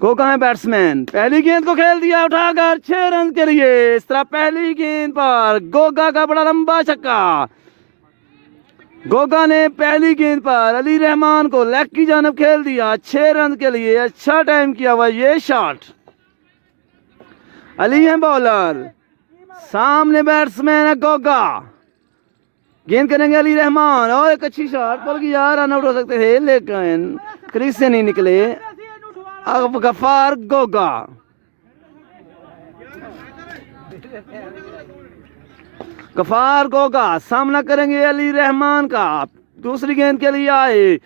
गोगा है बैट्समैन, पहली गेंद को खेल दिया उठाकर 6 रन के लिए। इस तरह पहली गेंद पर गोगा का बड़ा लंबा छक्का। गोगा ने पहली गेंद पर अली रहमान को लेग की जानब खेल दिया 6 रन के लिए। अच्छा टाइम किया हुआ ये शॉट। अली है बॉलर, सामने बैट्समैन है गोगा। गेंद करेंगे अली रहमान और एक अच्छी शॉट, बल्कि यार रन आउट हो सकते थे लेकिन क्रीज से नहीं निकले। अब गफार गोगा, गफार गोगा सामना करेंगे अली रहमान का। दूसरी गेंद के लिए आए,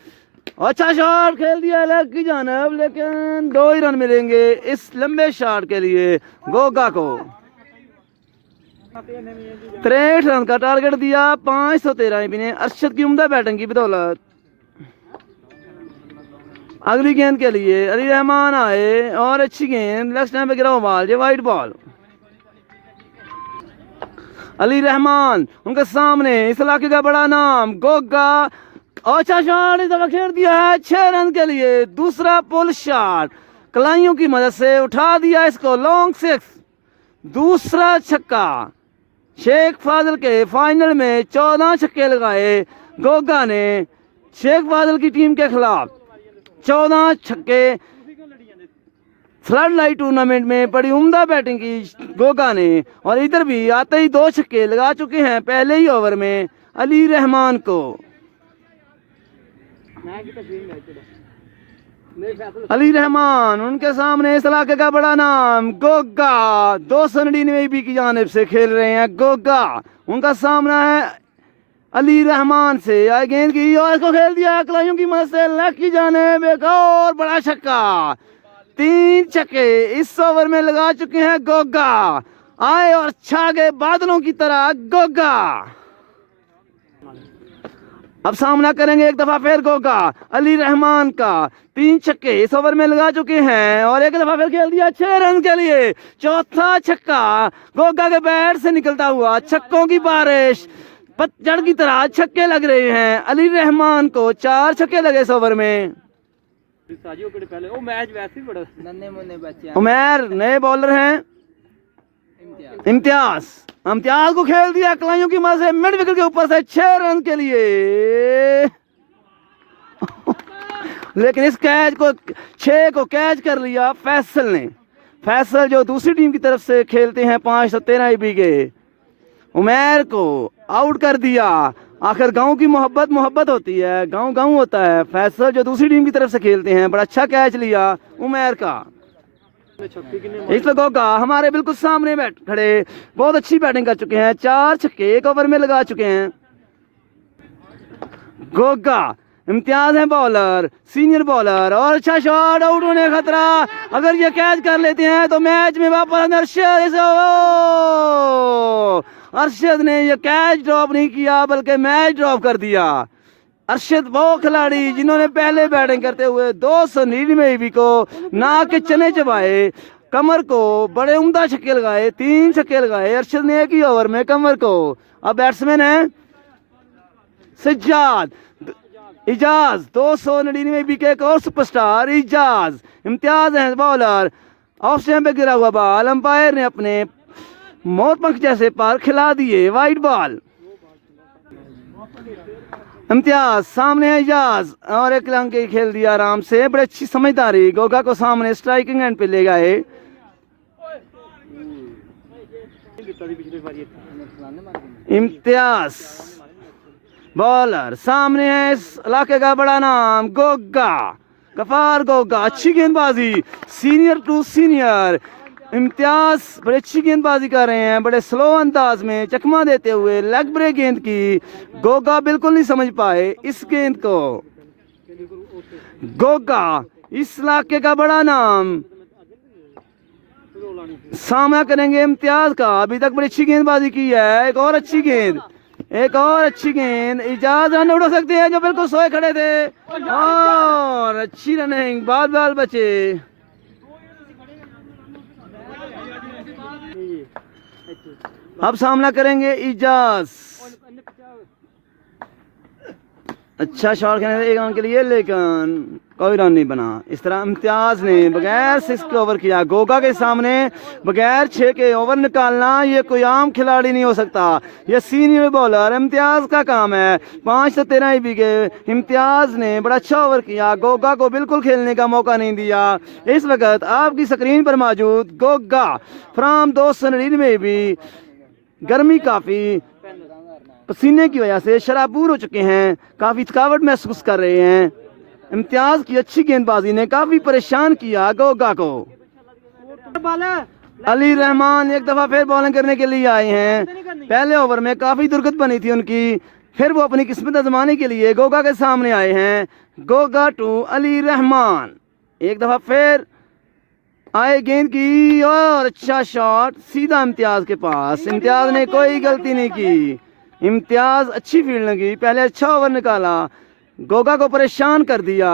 अच्छा शॉट खेल दिया लेग की जानब, लेकिन 2 ही रन मिलेंगे इस लंबे शॉट के लिए गोगा को। 63 रन का टारगेट दिया 513 भी ने अरशद की उम्दा बैटिंग की बदौलत। अगली गेंद के लिए अली रहमान आए और अच्छी गेंद, लेग स्टैंप पे गिरा हुआ बॉल, ये वाइड बॉल। अली रहमान उनके सामने, इस इलाके का बड़ा नाम गोगा। अच्छा शॉट इस दफा खेल दिया है 6 रन के लिए। दूसरा पुल शॉट कलाइयों की मदद से उठा दिया इसको, लॉन्ग 6। दूसरा छक्का, शेख फाजिल के फाइनल में 14 छक्के लगाए गोगा ने शेख फाजिल की टीम के खिलाफ। 14 छक्के फ्लड लाइट टूर्नामेंट में बड़ी उम्दा बैटिंग की गोगा ने, और इधर भी आते ही 2 छक्के लगा चुके हैं पहले ही ओवर में अली रहमान को। अली रहमान उनके सामने, इस इलाके का बड़ा नाम गोगा। 299 की जानिब से खेल रहे हैं गोगा। उनका सामना है अली रहमान से। गेंद की और इसको खेल दिया कलाइयों की मदद से लेग की जानिब, एक और बड़ा छक्का। 3 छक्के इस ओवर में लगा चुके हैं गोगा। आए और छा गए बादलों की तरह गोगा। अब सामना करेंगे एक दफा फिर गोगा अली रहमान का। 3 छक्के इस ओवर में लगा चुके हैं और एक दफा फिर खेल दिया 6 रन के लिए। चौथा छक्का गोगा के बैट से निकलता हुआ, छक्कों की बारिश, पतझड़ की तरह छक्के लग रहे हैं अली रहमान को। 4 छक्के लगे इस ओवर में। उमैर नए बॉलर हैं, इम्तियाज को खेल दिया कलाइयों की मदद से मिड विकेट के ऊपर से 6 रन के लिए। लेकिन इस कैच को 6 को कैच कर लिया फैसल ने। फैसल जो दूसरी टीम की तरफ से खेलते हैं 513 IB के, उमैर को आउट कर दिया। आखिर गांव की मोहब्बत होती है, गांव होता है। फैसल जो दूसरी टीम की तरफ से खेलते हैं, बड़ा अच्छा कैच लिया उमैर का। इस पर गोगा हमारे बिल्कुल सामने बैठ खड़े बहुत अच्छी बैटिंग कर चुके हैं। 4 छक्के एक ओवर में लगा चुके हैं गोगा। इम्तियाज है बॉलर, सीनियर बॉलर, और अच्छा शॉट, आउट होने का खतरा। अगर ये कैच कर लेते हैं तो मैच में वापस अरशद ने ये कैच ड्रॉप नहीं किया बल्कि मैच ड्रॉप कर दिया। अरशद वो खिलाड़ी जिन्होंने पहले बैटिंग करते हुए 299 IB को ना के चने चबाए, कमर को बड़े उम्दा छक्के लगाए, 3 छक्के लगाए अरशद ने एक ही ओवर में कमर को। अब बैट्समैन है सज्जाद, इजाज 299 IB के एक और सुपरस्टार इजाज। इम्तियाज है बॉलर, ऑफ स्टैंप पे गिरा हुआ बॉल अंपायर ने अपने मोर पंख जैसे पार खिला दिए, वाइड बॉल। इम्तियाज सामने है इजाज और एक रन के खेल दिया आराम से, बड़ी अच्छी समझदारी। गोगा को सामने स्ट्राइकिंग एंड पे ले गए। इम्तियाज बॉलर, सामने है इस इलाके का बड़ा नाम गोगा, गफार गोगा। अच्छी गेंदबाजी, सीनियर टू सीनियर। इम्तियाज बड़ी अच्छी गेंदबाजी कर रहे हैं, बड़े स्लो अंदाज में चकमा देते हुए लेग ब्रेक गेंद की। गोगा बिल्कुल नहीं समझ पाए इस गेंद को। गोगा इस इलाके का बड़ा नाम। सामना करेंगे इम्तियाज का, अभी तक बड़ी अच्छी गेंदबाजी की है। एक और अच्छी गेंद, एक और अच्छी गेंद। इजाज रन आउट हो सकते हैं जो बिल्कुल सोए खड़े थे, और अच्छी रनिंग, बाल बचे। अब सामना करेंगे इजाज। अच्छा शॉट खेलने एक रन के लिए, लेकिन कोई रन नहीं बना। इस तरह इम्तियाज ने बगैर 6 के ओवर किया। गोगा के सामने बगैर 6 के ओवर निकालना ये कोई आम खिलाड़ी नहीं हो सकता, ये सीनियर बॉलर इम्तियाज का काम है। 5 तो 13 ही बिके। इम्तियाज ने बड़ा अच्छा ओवर किया, गोगा को बिल्कुल खेलने का मौका नहीं दिया। इस वक्त आपकी स्क्रीन पर मौजूद गोगा फ्राम 299 भी गर्मी काफ़ी पसीने की वजह से शराबूर हो चुके हैं, काफ़ी थकावट महसूस कर रहे हैं। इम्तियाज की अच्छी गेंदबाजी ने काफ़ी परेशान किया गोगा को। अली रहमान एक दफ़ा फिर बॉलिंग करने के लिए आए हैं। पहले ओवर में काफ़ी दुर्गत बनी थी उनकी, फिर वो अपनी किस्मत आजमाने के लिए गोगा के सामने आए हैं। गोगा टू अली रहमान, एक दफ़ा फिर आए गेंद की और अच्छा शॉट सीधा इम्तियाज के पास। इम्तियाज ने कोई गलती नहीं की, इम्तियाज अच्छी फील्ड लगी, पहले अच्छा ओवर निकाला, गोगा को परेशान कर दिया।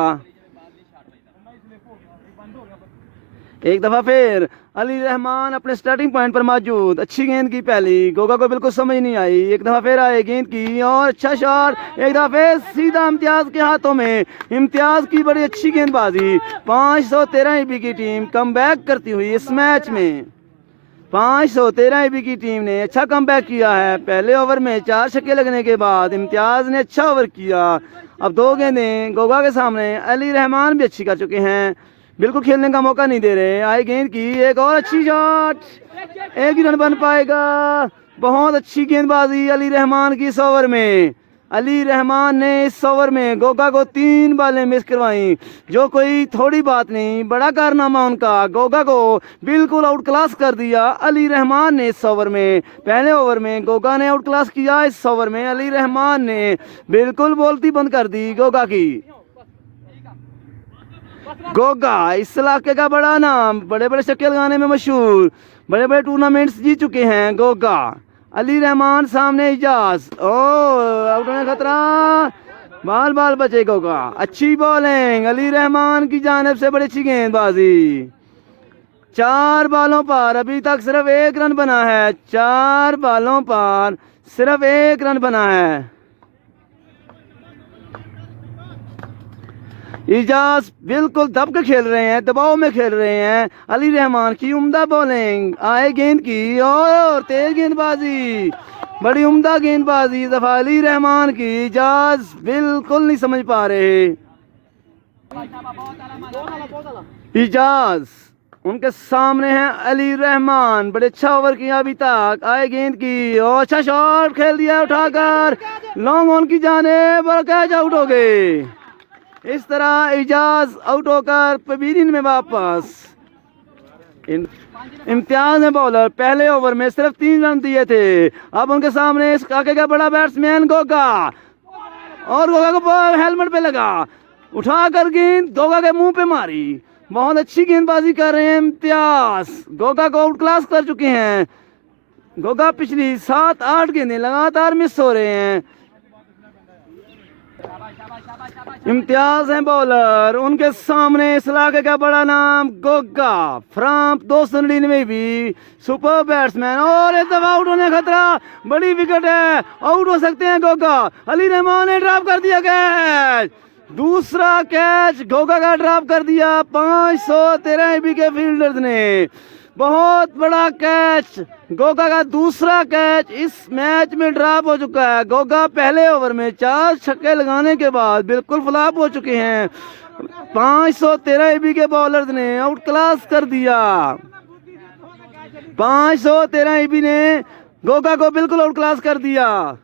एक दफा फिर अली रहमान अपने स्टार्टिंग पॉइंट पर मौजूद, अच्छी गेंद की पहली, गोगा को बिल्कुल समझ नहीं आई। एक दफा फिर आए गेंद की और अच्छा शॉट, एक दफा फिर सीधा इम्तियाज के हाथों में। इम्तियाज की बड़ी अच्छी गेंदबाजी। 513 ईबी की टीम कमबैक करती हुई इस मैच में। 513 ईबी की टीम ने अच्छा कमबैक किया है। पहले ओवर में 4 छक्के लगने के बाद इम्तियाज ने अच्छा ओवर किया। अब 2 गेंदें गोगा के सामने, अली रहमान भी अच्छी कर चुके हैं, बिल्कुल खेलने का मौका नहीं दे रहे। आई गेंद की एक और अच्छी शॉट, एक ही रन बन पाएगा। बहुत अच्छी गेंदबाजी अली रहमान की इस ओवर में। अली रहमान ने इस ओवर में गोगा को 3 बॉलें मिस करवाई, जो कोई थोड़ी बात नहीं, बड़ा कारनामा उनका। गोगा को बिल्कुल आउट क्लास कर दिया अली रहमान ने इस ओवर में। पहले ओवर में गोगा ने आउट क्लास किया, इस ओवर में अली रहमान ने बिल्कुल बोलती बंद कर दी गोगा की। गोगा इस इलाके का बड़ा नाम, बड़े बड़े छक्के लगाने में मशहूर, बड़े बड़े टूर्नामेंट्स जीत चुके हैं गोगा। अली रहमान सामने इजाज, ओ आउट होने खतरा, बाल बाल बचे गोगा। अच्छी बॉलिंग अली रहमान की जानिब से, बड़ी अच्छी गेंदबाजी। 4 बॉलों पर अभी तक सिर्फ 1 रन बना है, 4 बॉलों पर सिर्फ 1 रन बना है। इजाज बिल्कुल दब के खेल रहे हैं, दबाव में खेल रहे हैं। अली रहमान की उम्दा बॉलिंग, आए गेंद की और तेज गेंदबाजी, बड़ी उम्दा गेंदबाजी इस दफा अली रहमान की। इजाज बिल्कुल नहीं समझ पा रहे। इजाज उनके सामने है अली रहमान, बड़े अच्छा ओवर किया अभी तक। आए गेंद की और अच्छा शॉट खेल दिया उठाकर, लॉन्ग ऑन की जानिब और कैच आउट हो गए। इस तरह इजाज आउट होकर पवेलियन में वापस। इम्तियाज ने बॉलर पहले ओवर में सिर्फ 3 रन दिए थे। अब उनके सामने इस आगे का बड़ा बैट्समैन गोगा, और गोगा को बॉल हेलमेट पे लगा, उठाकर गेंद गोगा के मुंह पे मारी। बहुत अच्छी गेंदबाजी कर रहे हैं इम्तियाज, गोगा को आउट क्लास कर चुके हैं। गोगा पिछली 7-8 गेंदें लगातार मिस हो रहे हैं। इम्तियाज हैं बॉलर, उनके सामने इस इलाके का बड़ा नाम गोगा फ्राम 299 भी सुपर बैट्समैन, और इस दफा आउट होने खतरा, बड़ी विकेट है, आउट हो सकते हैं गोगा। अली रहमान ने ड्रॉप कर दिया कैच, दूसरा कैच गोगा का ड्रॉप कर दिया 513 ईबी के फील्डर्स ने। बहुत बड़ा कैच, गोगा का दूसरा कैच इस मैच में ड्रॉप हो चुका है। गोगा पहले ओवर में 4 छक्के लगाने के बाद बिल्कुल फ्लॉप हो चुके हैं। 513 ईबी के बॉलर्स ने आउट क्लास कर दिया। 513 ईबी ने गोगा को बिल्कुल आउट क्लास कर दिया।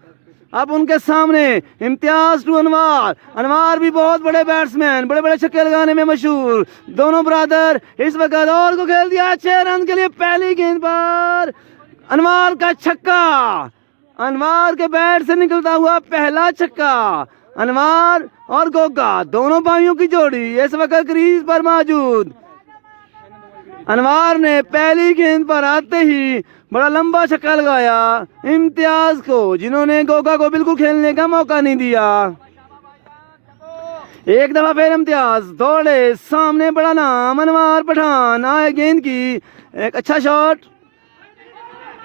अब उनके सामने इम्तियाज टू अनवार, अनवार भी बहुत बड़े बैट्समैन, बड़े बड़े छक्के लगाने में मशहूर। दोनों ब्रदर इस वक्त और को खेल दिया 6 रन के लिए। पहली गेंद पर अनवार का छक्का, अनवार के बैट से निकलता हुआ पहला छक्का। अनवार और गोगा दोनों भाइयों की जोड़ी इस वक्त क्रीज पर मौजूद। अनवार ने पहली गेंद पर आते ही बड़ा लंबा छक्का लगाया इम्तियाज को, जिन्होंने गोगा को बिल्कुल खेलने का मौका नहीं दिया। एक दफा फिर इम्तियाज दौड़े, सामने बड़ा नाम अनवार पठान, आए गेंद की एक अच्छा शॉट,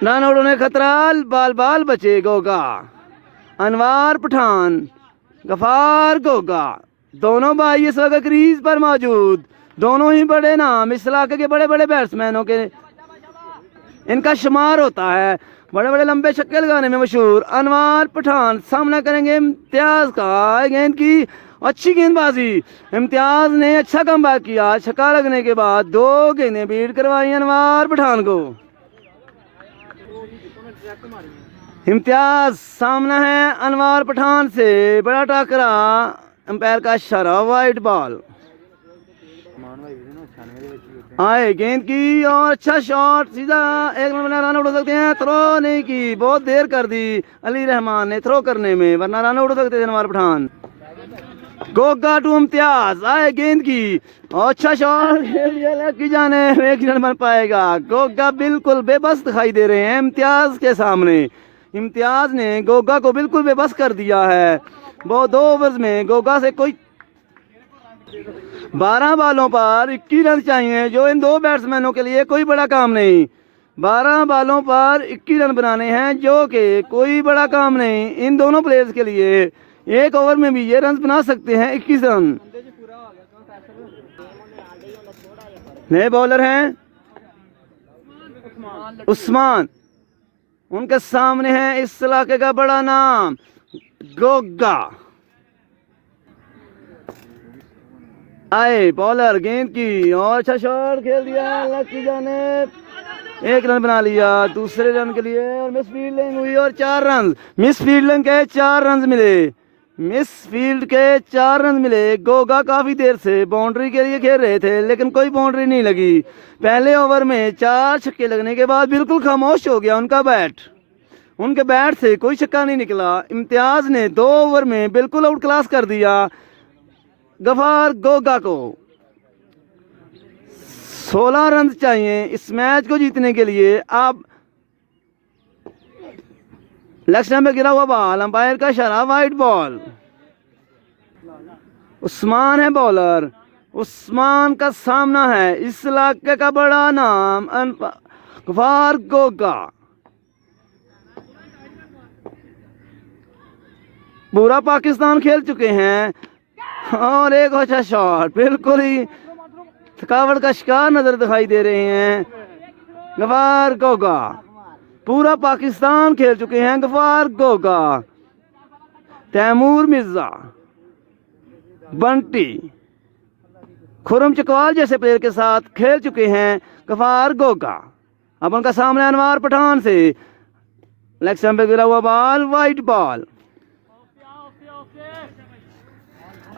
रन आउट होने खतरा, बाल बाल बचे गोगा। अनवार पठान, गफार गोगा दोनों भाई इस वक्त क्रीज पर मौजूद, दोनों ही बड़े नाम इस इलाके के बड़े बड़े बैट्समैनों के इनका शुमार होता है, बड़े बड़े लंबे छक्के लगाने में मशहूर। अनवर पठान सामना करेंगे इम्तियाज का। गेंद की अच्छी गेंदबाजी, इम्तियाज ने अच्छा कमबैक किया, छक्का लगने के बाद 2 गेंदें बीट करवाई अनवर पठान को। इम्तियाज सामना है अनवर पठान से, बड़ा टकरा, अंपायर का इशारा, वाइड बॉल। आए गेंद की और अच्छा शॉट, सीधा 1 रन उड़ सकते हैं, थ्रो नहीं की, बहुत देर कर दी अली रहमान ने थ्रो करने में, वरना रन उड़ सकते थे अनवर पठान। गोगा टू इम्तियाज, आए गेंद की और अच्छा शॉट की जाने 1 रन बन पाएगा। गोगा बिल्कुल बेबस दिखाई दे रहे हैं इम्तियाज के सामने। इम्तियाज ने गोगा को बिल्कुल बेबस कर दिया है। वो 2 ओवर्स में गोगा से कोई 12 बॉलों पर 21 रन चाहिए, जो इन 2 बैट्समैनों के लिए कोई बड़ा काम नहीं। 12 बॉलों पर 21 रन बनाने हैं, जो कि कोई बड़ा काम नहीं इन दोनों प्लेयर्स के लिए। 1 ओवर में भी ये रन बना सकते हैं, 21 रन। नए बॉलर हैं उस्मान, उनके सामने है इस इलाके का बड़ा नाम गोगा। आए बॉलर, गेंद की और अच्छा शॉट खेल दिया, लकी जाने 1 रन बना लिया दूसरे रन के लिए, और मिस फील्डिंग हुई और 4 रन। मिस फील्डिंग के 4 रन मिले, मिस फील्ड के 4 रन मिले। गोगा काफी देर से बाउंड्री के लिए खेल रहे थे, लेकिन कोई बाउंड्री नहीं लगी। पहले ओवर में 4 छक्के लगने के बाद बिल्कुल खामोश हो गया उनका बैट, उनके बैट से कोई छक्का नहीं निकला। इम्तियाज ने 2 ओवर में बिल्कुल आउट क्लास कर दिया गफार गोगा को। 16 रन चाहिए इस मैच को जीतने के लिए। अब लेग स्टंप पे गिरा हुआ बॉल, अंपायर का इशारा, वाइड बॉल। उस्मान है बॉलर, उस्मान का सामना है इस इलाके का बड़ा नाम गफार गोगा। पूरा पाकिस्तान खेल चुके हैं, और एक अच्छा शॉट, बिल्कुल ही थकावट का शिकार नजर दिखाई दे रहे हैं गफार गोगा। पूरा पाकिस्तान खेल चुके हैं गफार गोगा। तैमूर मिर्जा, बंटी, खुरम चकवाल जैसे प्लेयर के साथ खेल चुके हैं गफार गोगा। अब उनका सामने अनवर पठान से, लेग स्टंप पे गिरा हुआ ball, wide ball.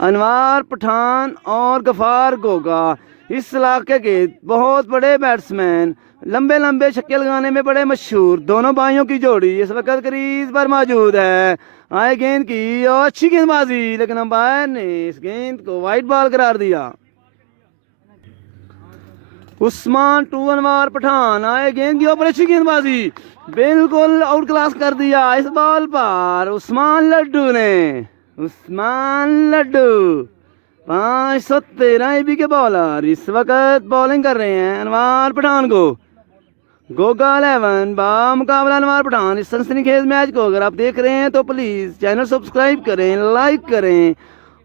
Anwar Pathan और गफार गोगा इस इलाके के बहुत बड़े बैट्समैन, लंबे लंबे छक्के लगाने में बड़े मशहूर। दोनों भाइयों की जोड़ी इस वक्त क्रीज पर मौजूद है। आए गेंद की और अच्छी गेंदबाजी, लेकिन अंपायर ने इस गेंद को वाइड बॉल करार दिया। उस्मान टू अनवर पठान, आए गेंद की और अच्छी गेंदबाजी, बिल्कुल आउट क्लास कर दिया इस बॉल पर उस्मान लड्डू ने। उस्मान लड्डू 513 EB के बॉलर इस वक्त बॉलिंग कर रहे हैं अनवर पठान को। गोगा 11 बामुकाबला अनवर पठान। इस सनसनीखेज मैच को अगर आप देख रहे हैं तो प्लीज़ चैनल सब्सक्राइब करें, लाइक करें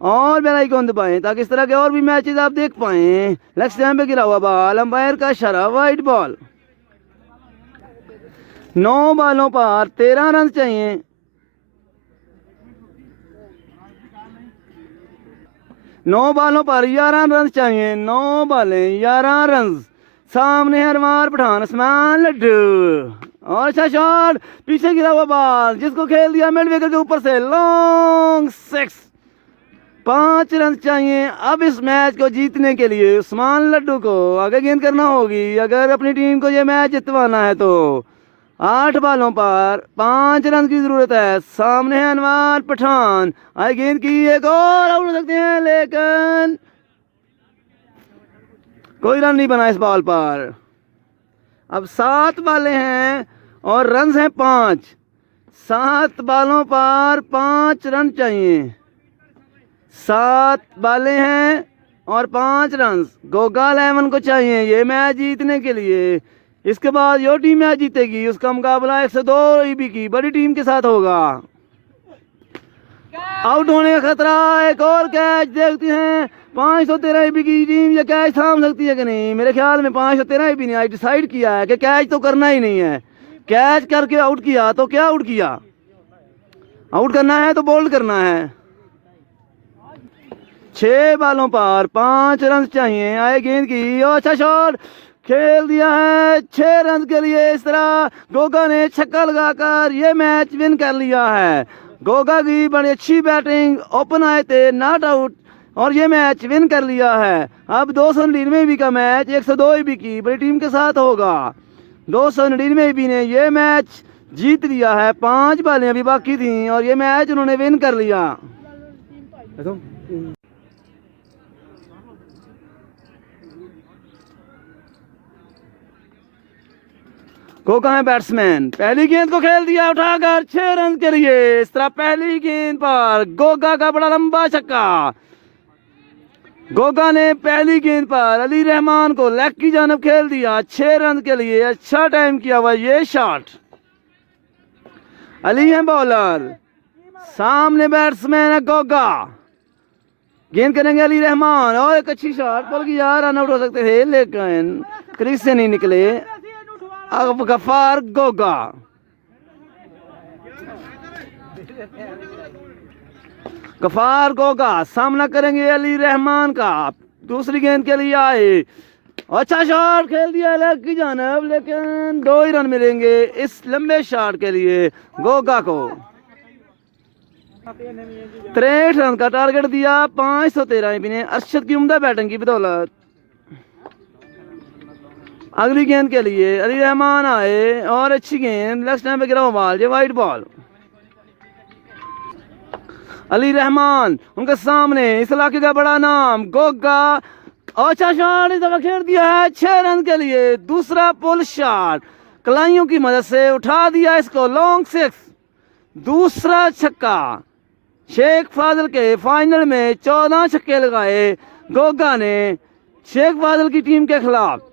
और बेल आइकन दबाएं, ताकि इस तरह के और भी मैचेस आप देख पाएं। लेग स्टंप पे गिरा हुआ बॉल, अंपायर का इशारा, वाइड बॉल। 9 बॉलों पर 13 रन चाहिए। नौ बॉलों पर 11 रन चाहिए, 9 बॉलें 11 रन। सामने है अनवर पठान, उस्मान लड्डू, और अच्छा शॉट, पीछे गिरा हुआ बॉल जिसको खेल दिया मिड विकेट के ऊपर से, लॉन्ग 6। 5 रन चाहिए अब इस मैच को जीतने के लिए। उस्मान लड्डू को आगे गेंद करना होगी अगर अपनी टीम को ये मैच जितवाना है तो। 8 बॉलों पर 5 रन की जरूरत है। सामने है अनवर पठान, आई गेंद की, एक और आउट हो सकते हैं, लेकिन कोई रन नहीं बना इस बॉल पर। अब 7 बॉलें हैं और रन हैं 5। 7 बॉलों पर 5 रन चाहिए। 7 बॉलें हैं और 5 रन गोगा 11 को चाहिए ये मैच जीतने के लिए। इसके बाद जो टीम मैच जीतेगी उसका मुकाबला 102 EB की बड़ी टीम के साथ होगा। आउट होने का खतरा। एक और कैच देखते हैं 513 ईबी की टीम ये कैच थाम सकती है कि नहीं। मेरे ख्याल में 513 ईबी ने आज डिसाइड किया है कि कैच तो करना ही नहीं है। कैच करके आउट किया तो क्या आउट किया, आउट करना है तो बोल्ड करना है। 6 बालों पर 5 रन चाहिए। आए गेंद की और अच्छा शॉट खेल दिया है 6 रन के लिए। इस तरह गोगा ने छक्का लगाकर ये मैच विन कर लिया है। गोगा की बड़ी अच्छी बैटिंग, ओपन आए थे, नॉट आउट और ये मैच विन कर लिया है। अब 299 ईबी का मैच 102 ईबी की बड़ी टीम के साथ होगा। 299 ईबी ने ये मैच जीत लिया है। 5 बालें अभी बाकी थी और ये मैच उन्होंने विन कर लिया। गोगा है बैट्समैन, पहली गेंद को खेल दिया उठाकर 6 रन के लिए। इस तरह पहली गेंद पर गोगा का बड़ा लंबा छक्का। गोगा ने पहली गेंद पर अली रहमान को लेग की जानब खेल दिया 6 रन के लिए। अच्छा टाइम किया हुआ ये शॉट। अली है बॉलर, सामने बैट्समैन है गोगा। गेंद करेंगे अली रहमान और एक अच्छी शॉट, बल्कि यार रन आउट हो सकते थे लेकिन क्रीज से नहीं निकले। अब गफार गोगा गफार गोगा सामना करेंगे अली रहमान का। दूसरी गेंद के लिए आए, अच्छा शॉट खेल दिया लेग की जानब लेकिन 2 ही रन मिलेंगे इस लंबे शॉट के लिए गोगा को। 63 रन का टारगेट दिया 513 ईबी ने अरशद की उम्दा बैटिंग की बदौलत। अगली गेंद के लिए अली रहमान आए और अच्छी गेंद लेग स्टैंप पे गिरा हुआ बॉल, ये वाइड बॉल। अली रहमान उनके सामने, इस इलाके का बड़ा नाम गोगा। अच्छा शॉट इस दफा खेल दिया है 6 रन के लिए। दूसरा पुल शॉट कलाइयों की मदद से उठा दिया इसको लॉन्ग 6। दूसरा छक्का। शेख फाजिल के फाइनल में 14 छक्के लगाए गोगा ने शेख फाजिल की टीम के खिलाफ।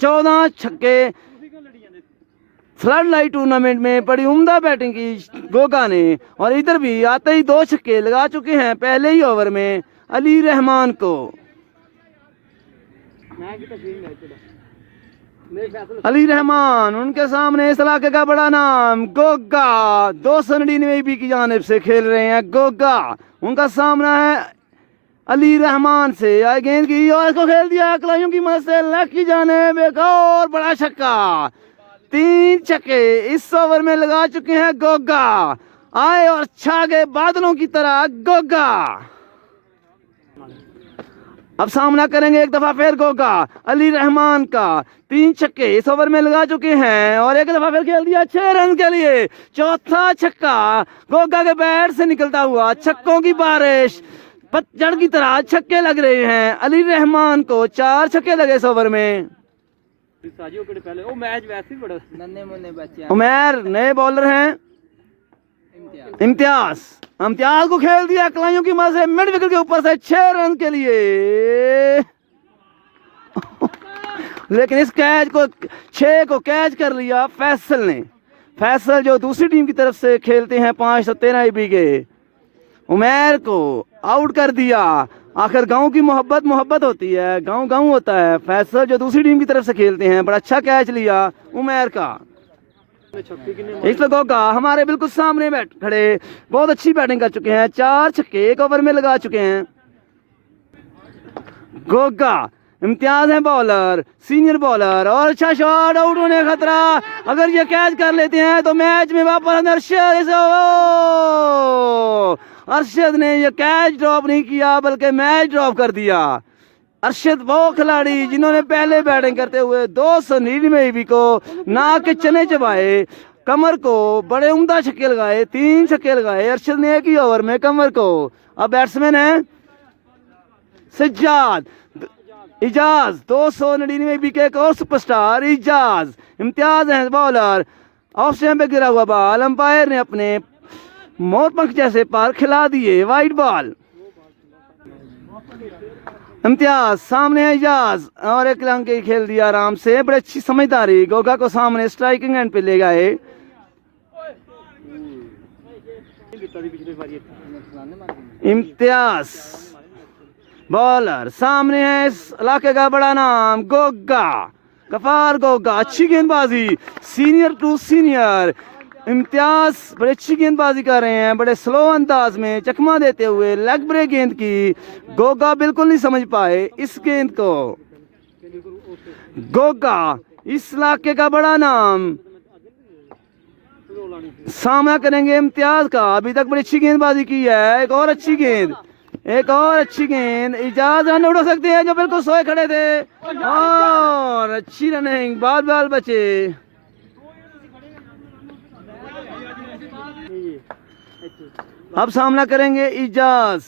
14 छक्के फ्लड लाइट टूर्नामेंट में बड़ी उम्दा बैटिंग की गोगा ने और इधर भी आते ही 2 छक्के लगा चुके हैं पहले ही ओवर में अली रहमान को। अली रहमान उनके सामने इस इलाके का बड़ा नाम गोगा। 299 ईबी की जानिब से खेल रहे हैं गोगा। उनका सामना है अली रहमान से। आए गेंद की और इसको खेल दिया कलाइयों की मदद से लेग की जानिब। एक और बड़ा छक्का। 3 छक्के इस ओवर में लगा चुके हैं गोगा। आए और छा गए बादलों की तरह गोगा। अब सामना करेंगे एक दफा फिर गोगा अली रहमान का। 3 छक्के इस ओवर में लगा चुके हैं और एक दफा फिर खेल दिया 6 रन के लिए। चौथा छक्का गोगा के बैट से निकलता हुआ छक्कों की बारिश, पतझड़ की तरह छक्के लग रहे हैं। अली रहमान को 4 छक्के लगे इस ओवर में। उमैर नए बॉलर हैं। इम्तियाज को खेल दिया कलाइयों की मदद से मिड विकेट के ऊपर से 6 रन के लिए। लेकिन इस कैच को 6 को कैच कर लिया फैसल ने। फैसल जो दूसरी टीम की तरफ से खेलते हैं 513 ईबी के, उमैर को आउट कर दिया। आखिर गांव की मोहब्बत होती है, गांव होता है। फैसल जो दूसरी टीम की तरफ से खेलते हैं बड़ा अच्छा कैच लिया उमैर का। इस गोगा हमारे बिल्कुल सामने बैठ खड़े बहुत अच्छी बैटिंग कर चुके हैं। 4 छक्के एक ओवर में लगा चुके हैं गोगा। इम्तियाज है बॉलर, सीनियर बॉलर और अच्छा शॉट, आउट होने का खतरा। अगर ये कैच कर लेते हैं तो मैच में वापस अरशद ने ये कैच ड्रॉप नहीं किया बल्कि मैच ड्रॉप कर दिया। अरशद वो खिलाड़ी जिन्होंने पहले बैटिंग करते हुए 299 ईबी को ना के चने चबाए, कमर को बड़े उम्दा छक्के लगाए, 3 छक्के लगाए अरशद ने एक ही ओवर में कमर को। अब बैट्समैन है सज्जाद इजाज, 299 ईबी के एक और सुपरस्टार इजाज। इम्तियाज है बॉलर, ऑफ स्टंप पे गिरा हुआ बॉल अंपायर ने अपने मोर पंख जैसे पार खिला दिए, वाइड बॉल। इम्तियाज सामने है इजाज और एक रन के खेल दिया आराम से, बड़ी अच्छी समझदारी। गोगा को सामने स्ट्राइकिंग एंड पे ले गए। इम्तियाज बॉलर सामने है इस इलाके का बड़ा नाम गोगा, गफार गोगा। अच्छी गेंदबाजी, सीनियर टू सीनियर। इम्तियाज बड़े अच्छी गेंदबाजी कर रहे हैं, बड़े स्लो अंदाज में चकमा देते हुए लेग ब्रेक गेंद की। गोगा बिल्कुल नहीं समझ पाए इस गेंद को। गोगा इस इलाके का बड़ा नाम, सामना करेंगे इम्तियाज का। अभी तक बड़ी अच्छी गेंदबाजी की है। एक और अच्छी गेंद, एक और अच्छी गेंद। इजाज रन उड़ा सकते हैं जो बिल्कुल सोए खड़े थे, और अच्छी रनिंग, बाल बाल बचे। अब सामना करेंगे इजाज।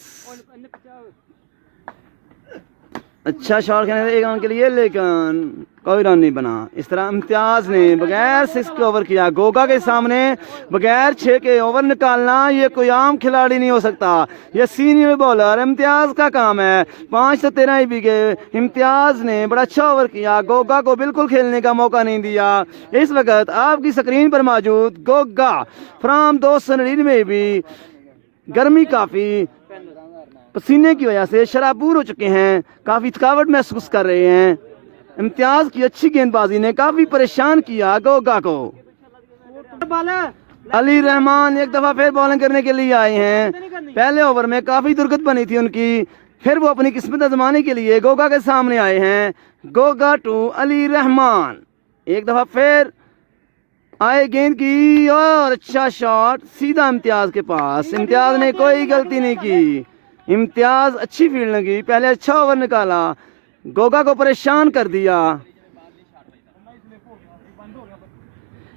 अच्छा शॉट खेलने एक रन के लिए, लेकिन कोई रन नहीं बना। इस तरह इम्तियाज ने बगैर 6 के ओवर किया। गोगा के सामने बगैर 6 के ओवर निकालना ये कोई आम खिलाड़ी नहीं हो सकता। ये सीनियर बॉलर इम्तियाज का काम है। 513 IB के इम्तियाज ने बड़ा अच्छा ओवर किया, गोगा को बिल्कुल खेलने का मौका नहीं दिया। इस वक्त आपकी स्क्रीन पर मौजूद गोगा फ्राम 299 IB। गर्मी काफ़ी, पसीने की वजह से शराबूर हो चुके हैं, काफ़ी थकावट महसूस कर रहे हैं। इम्तियाज की अच्छी गेंदबाजी ने काफ़ी परेशान किया गोगा को। अली रहमान एक दफ़ा फिर बॉलिंग करने के लिए आए हैं। पहले ओवर में काफ़ी दुर्गत बनी थी उनकी, फिर वो अपनी किस्मत आजमाने के लिए गोगा के सामने आए हैं। गोगा टू अली रहमान, एक दफ़ा फिर आए गेंद की, और अच्छा शॉट सीधा इम्तियाज के पास। इम्तियाज ने कोई गलती नहीं की। इम्तियाज अच्छी फील्ड लगी, पहले अच्छा ओवर निकाला, गोगा को परेशान कर दिया।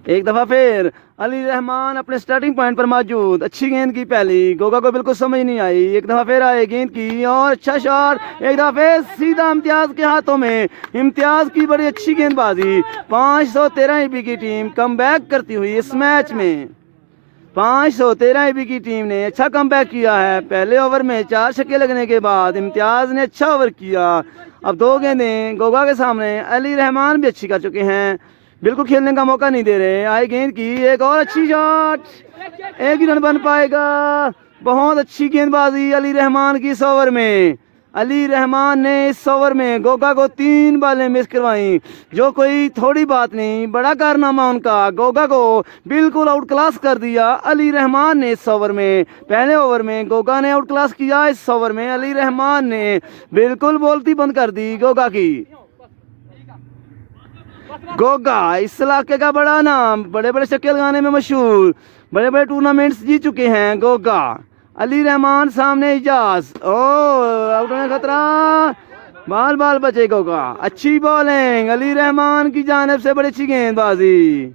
एक दफा फिर अली रहमान अपने स्टार्टिंग पॉइंट पर मौजूद। अच्छी गेंद की पहली, गोगा को बिल्कुल समझ नहीं आई। एक दफा फिर आए गेंद की, और अच्छा शॉट एक दफा फिर सीधा इम्तियाज के हाथों में। इम्तियाज की बड़ी अच्छी गेंदबाजी। 513 IB की टीम कमबैक करती हुई इस मैच में। 513 IB की टीम ने अच्छा कमबैक किया है। पहले ओवर में 4 छक्के लगने के बाद इम्तियाज ने अच्छा ओवर किया। अब 2 गेंदें गोगा के सामने। अली रहमान भी अच्छी कर चुके हैं, बिल्कुल खेलने का मौका नहीं दे रहे। आई गेंद की, एक और अच्छी शॉट, एक ही रन बन पाएगा। बहुत अच्छी गेंदबाजी अली रहमान की इस ओवर में। अली रहमान ने इस ओवर में गोगा को 3 बॉलें मिस करवाई, जो कोई थोड़ी बात नहीं, बड़ा कारनामा उनका। गोगा को बिल्कुल आउट क्लास कर दिया अली रहमान ने इस ओवर में। पहले ओवर में गोगा ने आउट क्लास किया, इस ओवर में अली रहमान ने बिल्कुल बोलती बंद कर दी गोगा की। गोगा इस इलाके का बड़ा नाम, बड़े बड़े छक्के लगाने में मशहूर, बड़े बड़े टूर्नामेंट्स जीत चुके हैं गोगा। अली रहमान सामने इजाज, ओ आउट होने खतरा, बाल बाल बचे गोगा। अच्छी बॉलिंग अली रहमान की जानिब से, बड़ी अच्छी गेंदबाजी।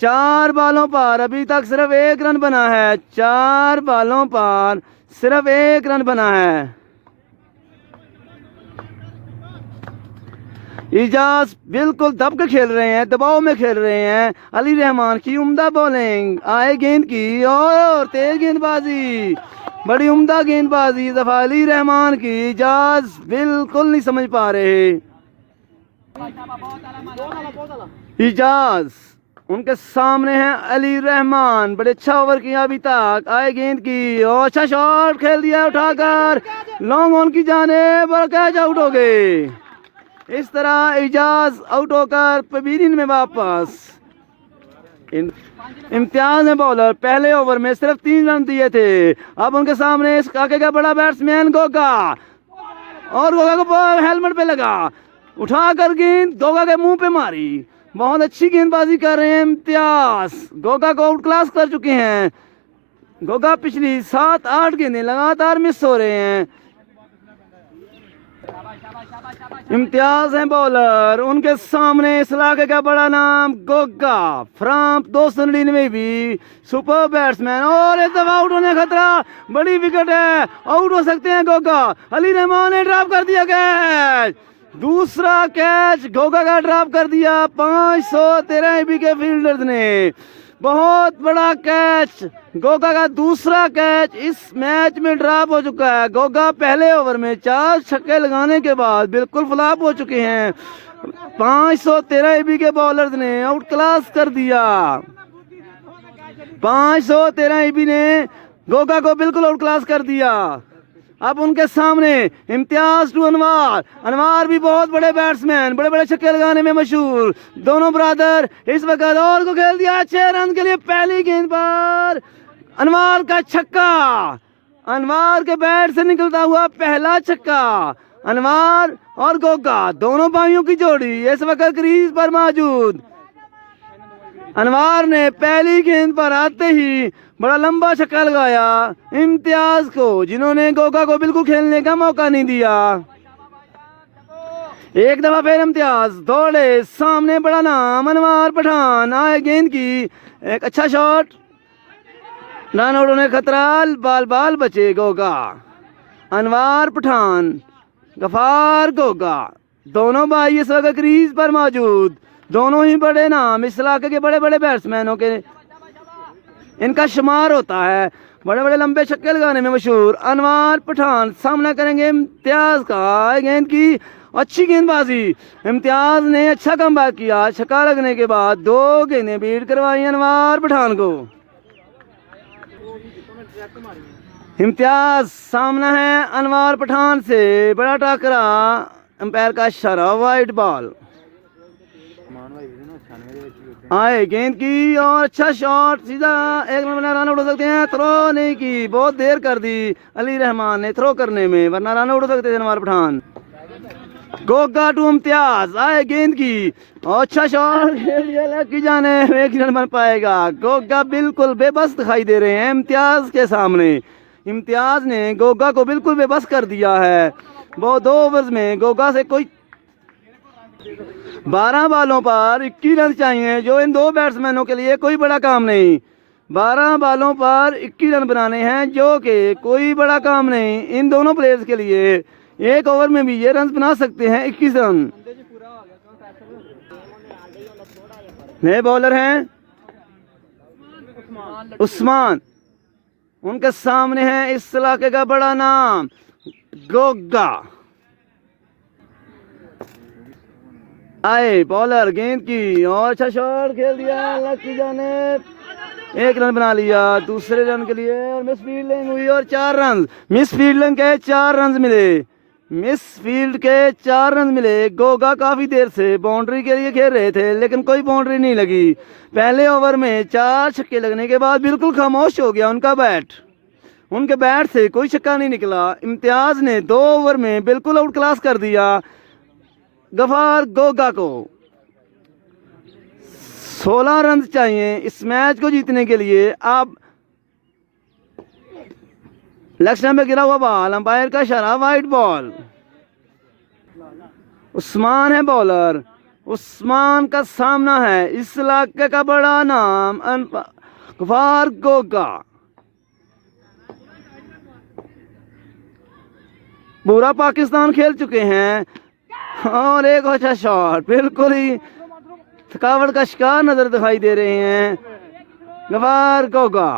4 बॉलों पर अभी तक सिर्फ 1 रन बना है। 4 बॉलों पर सिर्फ 1 रन बना है। इजाज बिल्कुल दब के खेल रहे हैं, दबाव में खेल रहे हैं। अली रहमान की उम्दा बॉलिंग, आए गेंद की, और तेज गेंदबाजी, बड़ी उम्दा गेंदबाजी दफा अली रहमान की। इजाज बिल्कुल नहीं समझ पा रहे। इजाज उनके सामने है अली रहमान, बड़े अच्छा ओवर किया अभी तक। आए गेंद की, और अच्छा शॉट खेल दिया उठाकर लॉन्ग ऑन की जाने, पर कैच आउट हो गए। इस तरह इजाज आउट होकर पवेलियन में वापस। इम्तियाज ने बॉलर पहले ओवर में सिर्फ 3 रन दिए थे। अब उनके सामने इस काके का बड़ा बैट्समैन गोगा, और गोगा को बॉल हेलमेट पे लगा, उठाकर गेंद गोगा के मुंह पे मारी। बहुत अच्छी गेंदबाजी कर रहे हैं इम्तियाज, गोगा को आउट क्लास कर चुके हैं। गोगा पिछली 7-8 गेंदें लगातार मिस हो रहे हैं। इम्तियाज हैं बॉलर, उनके सामने इस इलाके का बड़ा नाम Goga from 299 IB, super batsman, और इस दफा आउट होने खतरा, बड़ी विकेट है, आउट हो सकते हैं गोगा। अली रहमान ने ड्रॉप कर दिया कैच, दूसरा कैच गोगा का ड्रॉप कर दिया 513 IB के फील्डर्स ने। बहुत बड़ा कैच, गोगा का दूसरा कैच इस मैच में ड्रॉप हो चुका है। गोगा पहले ओवर में 4 छक्के लगाने के बाद बिल्कुल फ्लॉप हो चुके हैं। 513 IB के बॉलर्स ने आउट क्लास कर दिया। 513 IB ने गोगा को बिल्कुल आउट क्लास कर दिया। अब उनके सामने इम्तियाज टू अनवार। अनवार भी बहुत बड़े बैट्समैन, बड़े बड़े छक्के लगाने में मशहूर। दोनों ब्रदर इस वक्त और को खेल दिया 6 रन के लिए। पहली गेंद पर अनवार का छक्का, अनवार के बैट से निकलता हुआ पहला छक्का। अनवार और गोगा दोनों भाइयों की जोड़ी इस वक्त क्रीज पर मौजूद। अनवार ने पहली गेंद पर आते ही बड़ा लंबा छक्का लगाया इम्तियाज को, जिन्होंने गोगा को बिल्कुल खेलने का मौका नहीं दिया। एक दफा फिर इम्तियाज दौड़े, सामने बड़ा नाम अनवार पठान। आए गेंद की एक अच्छा शॉट, रन आउट होने खतरा, बाल बाल बचे गोगा। अनवार पठान, गफार गोगा दोनों भाई इस वक्त क्रीज पर मौजूद। दोनों ही बड़े नाम, इस इलाके के बड़े बड़े बैट्समैनों के इनका शुमार होता है। बड़े बड़े लंबे छक्के लगाने में मशहूर। अनवार पठान सामना करेंगे इम्तियाज का। गेंद की अच्छी गेंदबाजी, इम्तियाज ने अच्छा कमबैक किया। छक्का लगने के बाद 2 गेंदें बीट करवाई अनवार पठान को। इम्तियाज सामना है अनवार पठान से, बड़ा टाकरा, अंपायर का इशारा, वाइट बॉल। आए गेंद की और अच्छा शॉट, सीधा 1 रन रन आउट हो सकते हैं। थ्रो नहीं की, बहुत देर कर दी अली रहमान ने थ्रो करने में, वरना रन आउट हो सकते थे अनवार पठान। गोगा टू इम्तियाज, आए गेंद की और अच्छा शॉट की जाने 1 रन बन पाएगा। गोगा बिल्कुल बेबस दिखाई दे रहे हैं इम्तियाज के सामने। इम्तियाज ने गोगा को बिल्कुल बेबस कर दिया है। वो 2 ओवर्स में गोगा से कोई 12 बालों पर 21 रन चाहिए, जो इन 2 बैट्समैनों के लिए कोई बड़ा काम नहीं। 12 बालों पर 21 रन बनाने हैं, जो कि कोई बड़ा काम नहीं इन दोनों प्लेयर्स के लिए। 1 ओवर में भी ये रन बना सकते हैं, 21 रन। नए बॉलर हैं उस्मान, उनके सामने है इस इलाके का बड़ा नाम गोगा। आए बॉलर, गेंद की और अच्छा शॉट खेल दिया, लकी जाने 1 रन बना लिया दूसरे रन के लिए। और मिस फील्डिंग हुई और 4 रन, मिस फील्डिंग के 4 रन मिले, मिस फील्ड के 4 रन मिले। गोगा काफी देर से बाउंड्री के लिए खेल रहे थे, लेकिन कोई बाउंड्री नहीं लगी। पहले ओवर में 4 छक्के लगने के बाद बिल्कुल खामोश हो गया उनका बैट, उनके बैट से कोई छक्का नहीं निकला। इम्तियाज ने 2 ओवर में बिल्कुल आउट क्लास कर दिया गफार गोगा को। 16 रन चाहिए इस मैच को जीतने के लिए। अब लेग स्टंप में गिरा हुआ बॉल, अंपायर का इशारा, वाइट बॉल। उस्मान है बॉलर, उस्मान का सामना है इस इलाके का बड़ा नाम गफार गोगा। पूरा पाकिस्तान खेल चुके हैं और एक अच्छा शॉट, बिल्कुल ही थकावट का शिकार नजर दिखाई दे रहे हैं गफार गोगा।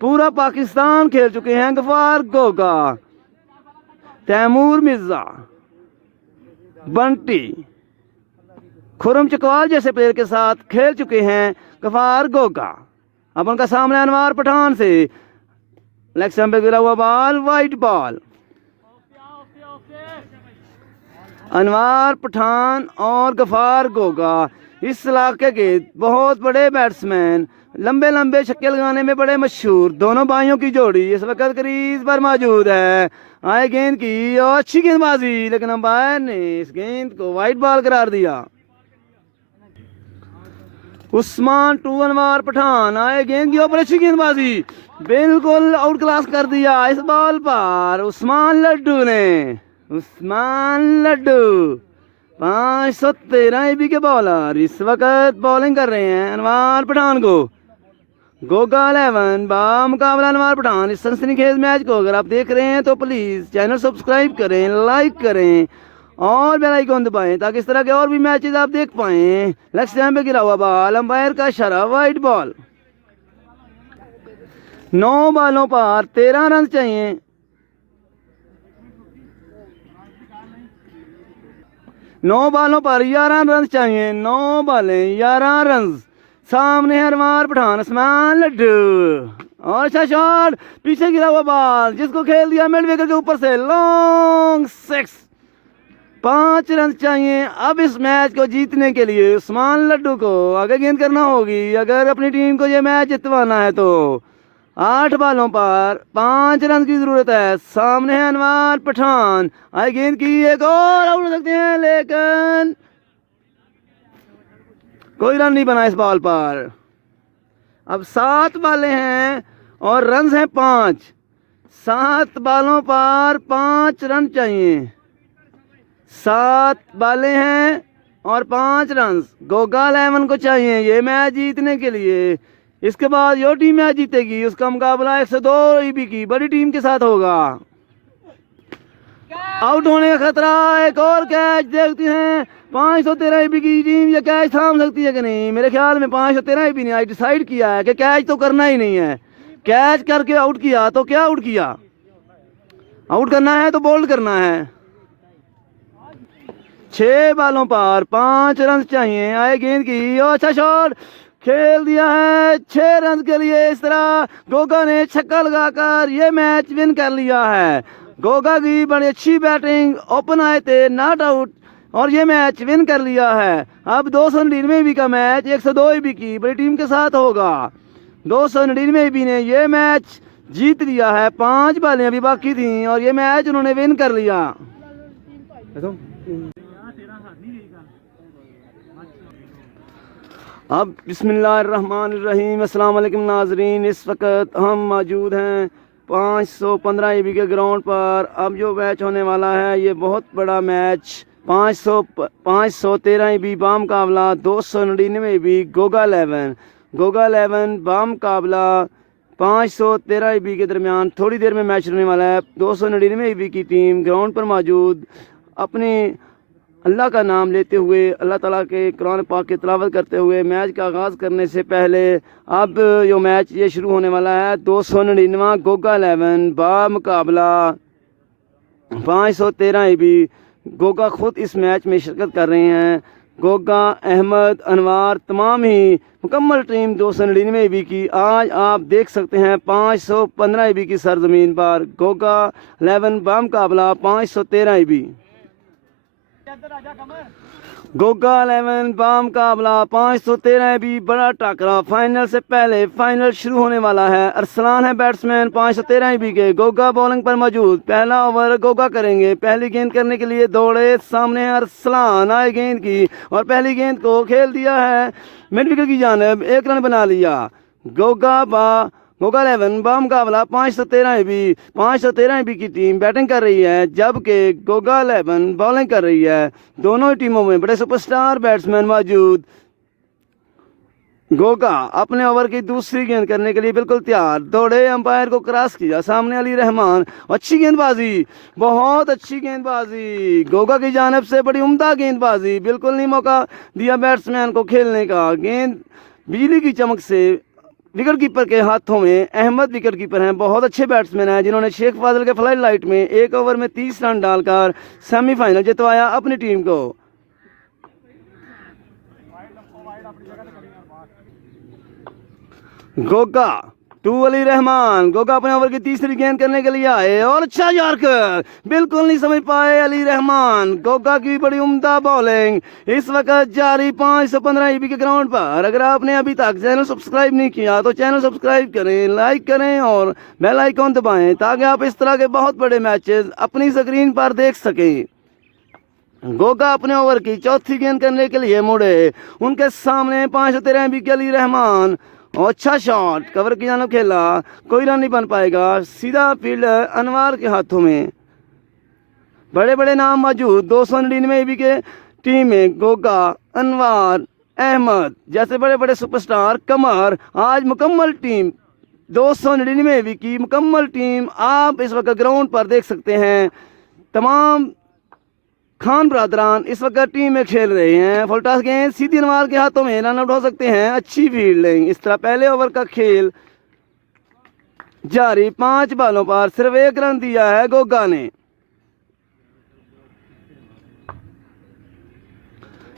पूरा पाकिस्तान खेल चुके हैं गफार गोगा। तैमूर मिर्जा, बंटी, खुरम चकवाल जैसे प्लेयर के साथ खेल चुके हैं गफार गोगा। अब उनका सामने अनवार पठान से लेग स्टंप पे गिरा हुआ बॉल, वाइट बॉल। अनवार पठान और गफार गोगा इस इलाके के बहुत बड़े बैट्समैन, लंबे लंबे छक्के लगाने में बड़े मशहूर। दोनों भाइयों की जोड़ी इस वक्त क्रीज पर मौजूद है। आए गेंद की और अच्छी गेंदबाजी, लेकिन अंपायर ने इस गेंद को वाइट बॉल करार दिया। उस्मान टू अनवार पठान, आए गेंद की ऊपर अच्छी गेंदबाजी, बिल्कुल आउट क्लास कर दिया इस बॉल पर उस्मान लड्डू ने। उस्मान लड्डू 513 IB के बॉलर इस वक्त बॉलिंग कर रहे हैं अनवार पठान को। गोगा 11 मुकाबला अनवार पठान। इस सनसनीखेज मैच को अगर आप देख रहे हैं तो प्लीज चैनल सब्सक्राइब करें, लाइक करें और बेल आइकन दबाएं, ताकि इस तरह के और भी मैचेस आप देख पाएं। लेग स्टंप पे गिरा हुआ बॉल, अंपायर का इशारा, वाइट बॉल। 9 बालों पर 13 रन चाहिए। 9 बालों पर 11 रन चाहिए, 9 बालें 11 रन। सामने है अनवार पठान, उस्मान लड्डू और अच्छा शॉट, पीछे गिरा हुआ बॉल जिसको खेल दिया मिड विकेट के ऊपर से, लॉन्ग 6। 5 रन चाहिए अब इस मैच को जीतने के लिए। उस्मान लड्डू को आगे गेंद करना होगी अगर अपनी टीम को ये मैच जितवाना है तो। 8 बालों पर 5 रन की जरूरत है। सामने है अनवर पठान, आई गेंद की, एक और आउट हो सकते हैं लेकिन कोई रन नहीं बना इस बॉल पर। अब 7 बालें हैं और रन हैं 5। 7 बालों पर 5 रन चाहिए। 7 बालें हैं और 5 रन गोगा 11 को चाहिए ये मैच जीतने के लिए। इसके बाद जो टीम मैच जीतेगी उसका मुकाबला 102 ईबी की बड़ी टीम के साथ होगा। आउट होने का खतरा, एक और कैच देखते हैं। 513 ईबी की टीम ये कैच थाम सकती है कि नहीं। मेरे ख्याल में 513 ईबी ने आज डिसाइड किया है कि कैच तो करना ही नहीं है। कैच करके आउट किया तो क्या आउट किया, आउट करना है तो बोल्ड करना है। 6 बालों पर 5 रन चाहिए, आए गेंद की, और अच्छा शॉट खेल दिया है 6 रन के लिए। इस तरह गोगा ने छक्का लगाकर ये मैच विन कर लिया है। गोगा की बड़ी अच्छी बैटिंग, ओपन आए थे, नॉट आउट, और ये मैच विन कर लिया है। अब 299 ईबी का मैच 102 ईबी की बड़ी टीम के साथ होगा। 299 ईबी ने ये मैच जीत लिया है। 5 बालें अभी बाकी थी और ये मैच उन्होंने विन कर लिया। अब बिस्मिल्लाहिर्रहमानिर्रहीम, अस्सलाम वालेकुम नाजरीन। इस वक्त हम मौजूद हैं 515 ईबी के ग्राउंड पर। अब जो मैच होने वाला है ये बहुत बड़ा मैच, 513 ईबी बाम मुकाबला 299 ईबी गोगा 11। गोगा 11 बाम मुकाबला 513 ईबी के दरमियान थोड़ी देर में मैच होने वाला है। 299 ईबी की टीम ग्राउंड पर मौजूद अपने अल्लाह का नाम लेते हुए, अल्लाह ताला के कुरान पाक की तिलावत करते हुए मैच का आगाज़ करने से पहले अब जो मैच ये शुरू होने वाला है 299 गोगा 11 बा मुकाबला 513 ईबी। गोगा खुद इस मैच में शिरकत कर रहे हैं। गोगा, अहमद, अनवार तमाम ही मुकम्मल टीम 299 ईबी की आज आप देख सकते हैं 515 ईबी की सरजमीन पर गोगा 11 बा मुकाबला 513 ईबी। गोगा 11 बाम मुकाबला 513 ईबी बड़ा टाकरा। फाइनल से पहले फाइनल शुरू होने वाला है। अरसलान है बैट्समैन 513 ईबी के। गोगा बॉलिंग पर मौजूद। पहला ओवर गोगा करेंगे। पहली गेंद करने के लिए दौड़े, सामने है अरसलान, आए गेंद की और पहली गेंद को खेल दिया है मिड विकेट की जानिब, 1 रन बना लिया। गोगा 11 बा मुकाबला 513 ईबी। 513 ईबी की टीम बैटिंग कर रही है जबकि गोगा 11 बॉलिंग कर रही है। दोनों ही टीमों में बड़े सुपरस्टार बैट्समैन मौजूद। गोगा अपने ओवर की दूसरी गेंद करने के लिए बिल्कुल तैयार, दौड़े, अंपायर को क्रॉस किया, सामने अली रहमान, अच्छी गेंदबाजी, बहुत अच्छी गेंदबाजी गोगा की जानिब से, बड़ी उम्दा गेंदबाजी, बिल्कुल नहीं मौका दिया बैट्समैन को खेलने का। गेंद बिजली की चमक से विकेट कीपर के हाथों में। अहमद विकेट कीपर हैं, बहुत अच्छे बैट्समैन हैं जिन्होंने शेख फाजल के फ्लाई लाइट में 1 ओवर में 30 रन डालकर सेमीफाइनल जितवाया अपनी टीम को। गोगा टू अली रहमान, गोगा अपने ओवर की तीसरी गेंद करने के लिए आए और अच्छा यॉर्कर, बिल्कुल नहीं समझ पाए अली रहमान। गोगा की बड़ी उम्दा बॉलिंग इस वक्त जारी 515 ईबी के ग्राउंड पर। अगर आपने अभी तक चैनल सब्सक्राइब नहीं किया तो चैनल सब्सक्राइब करें, लाइक करें और बेल आइकॉन दबाएं ताकि आप इस तरह के बहुत बड़े मैचेस अपनी स्क्रीन पर देख सकें। गोगा अपने ओवर की चौथी गेंद करने के लिए मुड़े, उनके सामने 513 ईबी के अली रहमान, अच्छा शॉट कवर की जानिब खेला, कोई रन नहीं बन पाएगा, सीधा फील्ड अनवार के हाथों में। बड़े बड़े नाम मौजूद 299 ईबी के टीम में, गोगा, अनवार, अहमद जैसे बड़े बड़े सुपरस्टार। कमर, आज मुकम्मल टीम 299 ईबी की मुकम्मल टीम आप इस वक्त ग्राउंड पर देख सकते हैं। तमाम खान ब्रादरान इस वक्त टीम में खेल रहे हैं। फुलटास गेंद सीधी अनवार के हाथों में, रन आउट हो सकते हैं, अच्छी फील्डिंग। इस तरह पहले ओवर का खेल जारी। 5 बालों पर सिर्फ 1 रन दिया है गोगा ने।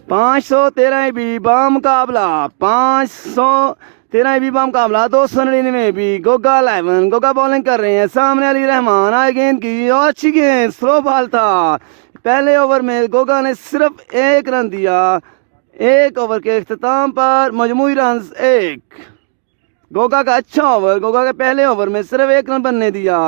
513 ईबी बा मुकाबला 500 13 IB का मुकाबला 299 भी। गोगा 11, गोगा बॉलिंग कर रहे हैं, सामने अली रहमान आए गेंद की और अच्छी गेंद, स्लो बॉल था। पहले ओवर में गोगा ने सिर्फ 1 रन दिया। 1 ओवर के इख्तिताम पर मजमूई रन 1। गोगा का अच्छा ओवर, गोगा के पहले ओवर में सिर्फ 1 रन बनने दिया।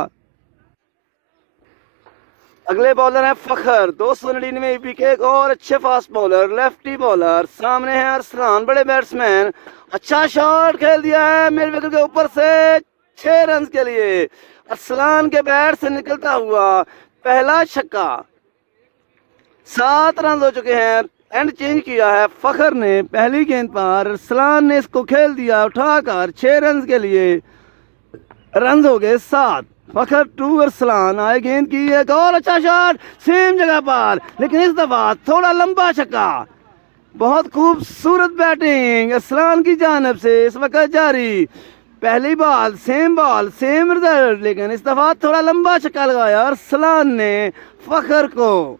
अगले बॉलर है फखर, 299 IB के एक और अच्छे फास्ट बॉलर, लेफ्टी बॉलर। सामने है अरसलान, बड़े बैट्समैन। अच्छा शॉट खेल दिया है मेरे विकेट के ऊपर से 6 रन के लिए। अरसलान के बैट से निकलता हुआ पहला छक्का। 7 रन हो चुके हैं। एंड चेंज किया है फखर ने पहली गेंद पर। अरसलान ने इसको खेल दिया उठाकर 6 रन के लिए। रन हो गए 7। फखर 2, अरसलान आए गेंद की, एक और अच्छा शॉट सेम जगह पर, लेकिन इस दफा थोड़ा लंबा छक्का। बहुत खूबसूरत बैटिंग अरसलान की जानिब से इस वक्त जारी। पहली बॉल सेम रिजल्ट, लेकिन इस दफा थोड़ा लंबा छक्का लगाया अरसलान ने फखर को।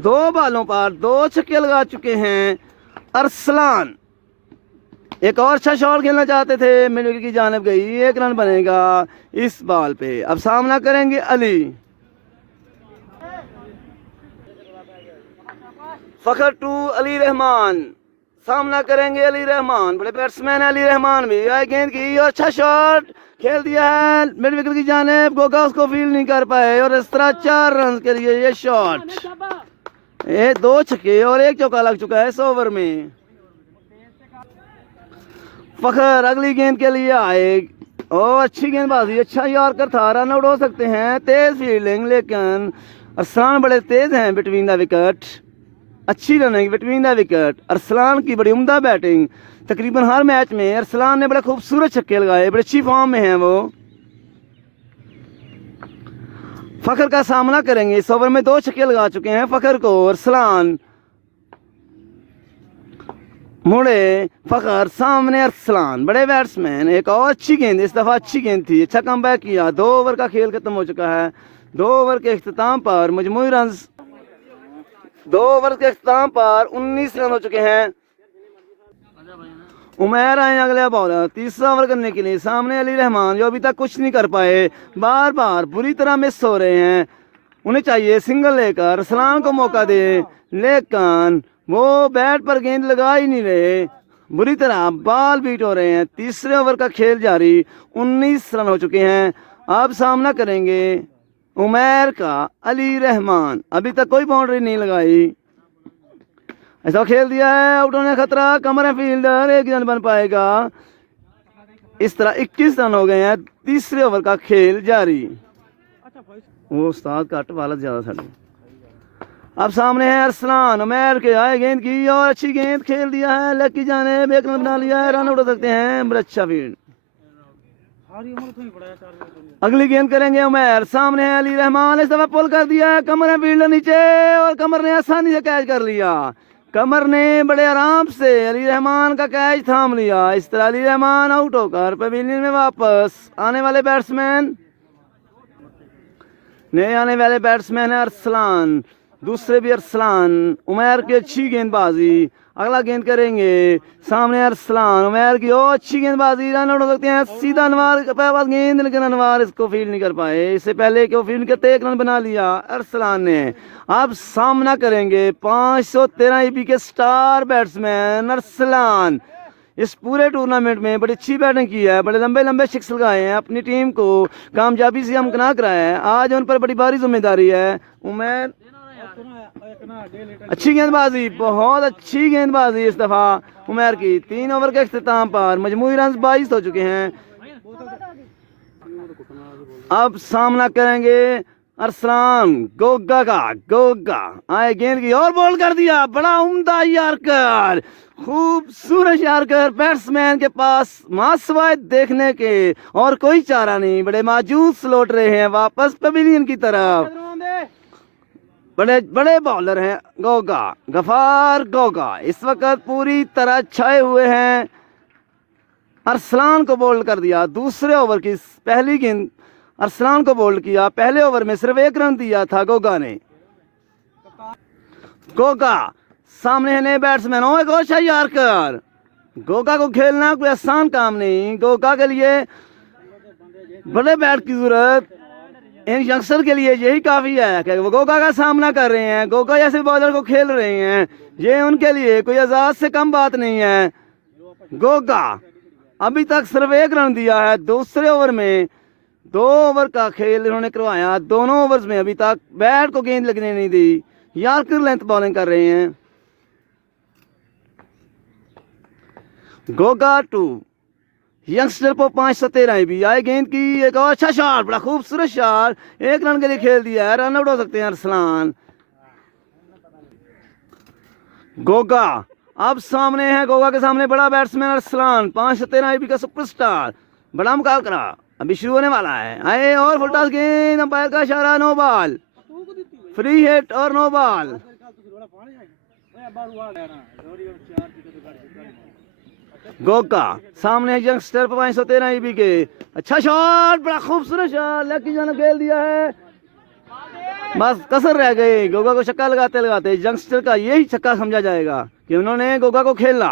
दो बॉलों पर 2 छक्के लगा चुके हैं अरसलान। एक और अच्छा शॉट खेलना चाहते थे, मिड विकेट की जानिब गई, 1 रन बनेगा इस बॉल पे। अब सामना करेंगे अली। फखर 2, अली रहमान। सामना करेंगे अली रहमान, बड़े बैट्समैन है अली रहमान भी। आए गेंद की और अच्छा शॉट खेल दिया है मिड विकेट की जानिब। गोगा उसको फील्ड नहीं कर पाए और इस तरह 4 रन के लिए ये शॉट। ये 2 छक्के और 1 चौका लग चुका है इस ओवर में। फखर अगली गेंद के लिए आए और अच्छी गेंदबाजी, अच्छा यॉर्कर था, रन आउट हो सकते हैं। तेज फील्डिंग, लेकिन अरसलान बड़े तेज हैं बिटवीन द विकेट। अच्छी running between the wicket. Arsalan की बड़ी उम्दा बैटिंग। तकरीबन हर मैच में अरसलान ने बड़े खूबसूरत छक्के लगाए, बड़े अच्छी फॉर्म में हैं वो। फखर का सामना करेंगे, इस ओवर में 2 छक्के लगा चुके हैं फखर को अरसलान। मुड़े फखर, सामने अरसलान, बड़े बैट्समैन। एक और अच्छी गेंद, इस दफा अच्छी गेंद थी, अच्छा कमबैक किया। 2 ओवर का खेल खत्म हो चुका है। 2 ओवर के इख्तिताम पर मजमूई रन 2 ओवर के इख्तिताम पर 19 रन हो चुके हैं। उमैर आए अगले बॉलर, तीसरा ओवर करने के लिए। सामने अली रहमान, जो अभी तक कुछ नहीं कर पाए, बार बार बुरी तरह मिस हो रहे हैं। उन्हें चाहिए सिंगल लेकर अरसलान को मौका दे, लेकिन वो बैट पर गेंद लगा ही नहीं रहे। बुरी तरह बॉल बीट हो रहे हैं। तीसरे ओवर का खेल जारी, 19 रन हो चुके हैं। अब सामना करेंगे उमैर का अली रहमान। अभी तक कोई बाउंड्री नहीं लगाई। ऐसा खेल दिया है, आउट होने का खतरा, कमर है फील्डर, 1 रन बन पाएगा। इस तरह 21 रन हो गए हैं। तीसरे ओवर का खेल जारी। वो उस्ताद कट वाला ज्यादा साढ़े। अब सामने है अरसलान, उमैर के आए गेंद की और अच्छी गेंद खेल दिया है, लेग की जानिब, 1 रन बना लिया है, रन आउट हो सकते हैं। बड़ा अच्छा फील्ड। अगली गेंद करेंगे उमैर, सामने है अली रहमान। इस दफा पुल कर दिया है, कमर है फील्डर नीचे और कमर ने आसानी से कैच कर लिया। कमर ने बड़े आराम से अली रहमान का कैच थाम लिया। इस तरह अली रहमान आउट होकर पवेलियन में वापस। आने वाले बैट्समैन, नए आने वाले बैट्समैन है अरसलान, दूसरे भी अरसलान। उमैर की अच्छी गेंदबाजी। अगला गेंद करेंगे, सामने अरसलान, उमैर की ओ अच्छी गेंदबाजी, रन आउट हो सकते हैं। सीधा अनवार के पास गेंद, लेकिन अनवार इसको फील्ड नहीं कर पाए। इससे पहले कि वो फील्ड करते 1 रन बना लिया अरसलान ने। अब सामना करेंगे 513 IB के स्टार बैट्समैन अरसलान। इस पूरे टूर्नामेंट में बड़ी अच्छी बैटिंग की है, बड़े लंबे लंबे सिक्स लगाए हैं, अपनी टीम को कामयाबी से हमकना कराया है। आज उन पर बड़ी भारी जिम्मेदारी है। उमैर अच्छी गेंदबाजी, बहुत अच्छी गेंदबाजी इस दफा उमैर की। 3 ओवर के इख्तिताम पर मजमूई रन 22 हो चुके हैं। अब सामना करेंगे अरसलान, गोगा का। गोगा आए गेंद की और बॉल कर दिया, बड़ा उम्दा यार्कर, खूबसूरत यार्कर। बैट्समैन के पास मासवाए देखने के और कोई चारा नहीं, बड़े माजूस लौट रहे हैं वापस पवेलियन की तरफ। बड़े बड़े बॉलर हैं गोगा, गफार गोगा, इस वक्त पूरी तरह छाए हुए हैं। अरसलान को बोल्ड कर दिया। दूसरे ओवर की पहली गेंद अरसलान को बोल्ड किया। पहले ओवर में सिर्फ 1 रन दिया था गोगा ने। गोगा सामने है नए बैट्समैन। एक और शाही यारकर। गोगा को खेलना कोई आसान काम नहीं। गोगा के लिए बड़े बैट की जरूरत इन यंगस्टर के लिए यही काफी है कि वो गोगा का सामना कर रहे हैं। गोगा जैसे बॉलर को खेल रहे हैं, ये उनके लिए कोई आजाद से कम बात नहीं है। गोगा अभी तक सिर्फ 1 रन दिया है दूसरे ओवर में। 2 ओवर का खेल इन्होंने करवाया। दोनों ओवर्स में अभी तक बैट को गेंद लगने नहीं दी। यार्कर लेंथ बॉलिंग कर रहे हैं। गोगा 2 यंगस्टर को 513 भी आए गेंद की। एक और अच्छा शॉट, बड़ा खूबसूरत शॉट, 1 रन के लिए खेल दिया है। रन आउट हो सकते हैं अरसलान। गोगा अब सामने है। गोगा के सामने बड़ा बैट्समैन अरसलान, 513 भी का सुपरस्टार। बड़ा मुकाबला अभी शुरू होने वाला है। आए और फुल टॉस गेंद, अंपायर का इशारा, नो बॉल, फ्री हिट और नो बॉल। गोगा सामने यंगस्टर 513 भी के। अच्छा शॉट, बड़ा खूबसूरत शॉट, लेग की जानिब खेल दिया है। बस कसर रह गई। गोगा को छक्का लगाते लगाते यंगस्टर का यही छक्का समझा जाएगा कि उन्होंने गोगा को खेला।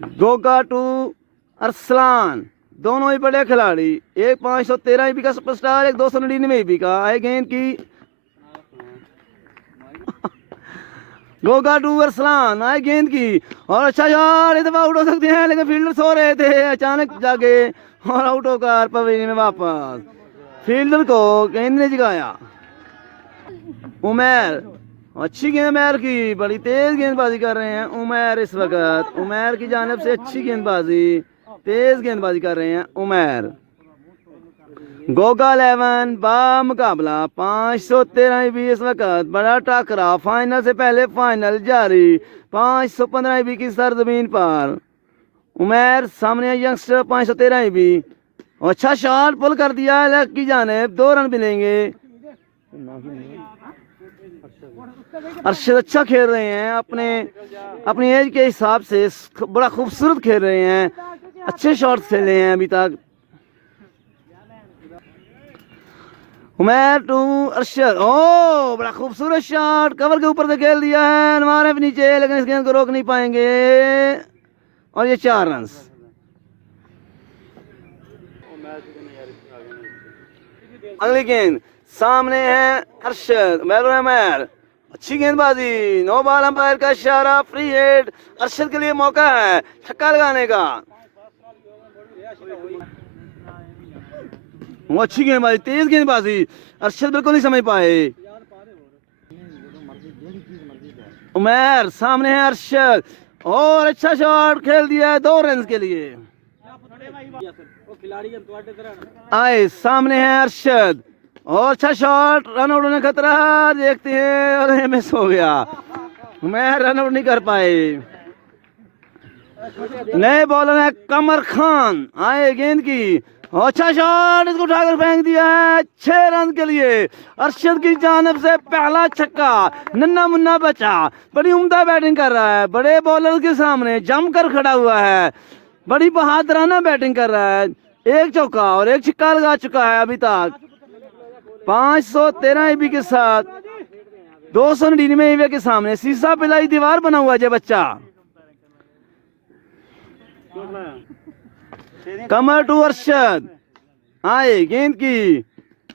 गोगा 2 अरसलान दोनों ही बड़े खिलाड़ी। एक 513 भी का सुपरस्टार, एक 299 भी का। आए गेंद की। गोगा 2 अरसलान, आए गेंद की और अच्छा शॉट। इस दफा आउट हो सकते हैं लेकिन फील्डर सो रहे थे, अचानक जाके और आउट होकर पवेलियन में वापस। फील्डर को गेंद ने जगाया। उमैर, अच्छी गेंद उमैर की, बड़ी तेज गेंदबाजी कर रहे हैं उमैर इस वक्त। उमैर की जानिब से अच्छी गेंदबाजी, तेज गेंदबाजी कर रहे हैं उमैर। गोगा 11 बामुकाबला 513 भी इस वक्त। बड़ा टकरा, फाइनल से पहले फाइनल जारी। 515 भी की सरजमीन पर। उमैर सामने यंगस्टर 513 भी। अच्छा शॉट पुल कर दिया लेग की जानिब, 2 रन मिलेंगे। अरशद अच्छा खेल रहे हैं, अपनी एज के हिसाब से बड़ा खूबसूरत खेल रहे हैं। अच्छे शॉट्स खेले हैं अभी तक। उमैर 2 अरशद, ओ बड़ा खूबसूरत शॉट, कवर के ऊपर से खेल दिया है। मारे नीचे लेकिन इस गेंद को रोक नहीं पाएंगे और ये 4 रन। अगली गेंद सामने है अरशद, उमैर, अच्छी गेंदबाजी, नो बॉल, अंपायर का इशारा, फ्री हिट। अरशद के लिए मौका है छक्का लगाने का। वो अच्छी गेंदबाजी, तेज गेंदबाजी, अरशद बिल्कुल नहीं समझ पाए। उमैर सामने है अरशद और अच्छा शॉट खेल दिया है 2 रन के लिए। आए सामने है अरशद और अच्छा शॉट, रन आउट होने खतरा, देखते हैं और मिस हो गया। उमैर रन आउट नहीं कर पाए। नए बॉलर है कमर खान, आए गेंद की, अच्छा शॉट, इसको उठाकर फेंक दिया है 6 रन के लिए। अरशद की जानिब से पहला छक्का, नन्ना मुन्ना बचा, बड़ी उम्दा बैटिंग कर रहा है। बड़े बॉलर के सामने जमकर खड़ा हुआ है, बड़ी बहादुराना बैटिंग कर रहा है। 1 चौका और 1 छक्का लगा चुका है अभी तक। 513 EB के साथ 299 EB के सामने शीशा पिलाई दीवार बना हुआ है बच्चा। कमर 2 अरशद, आए गेंद की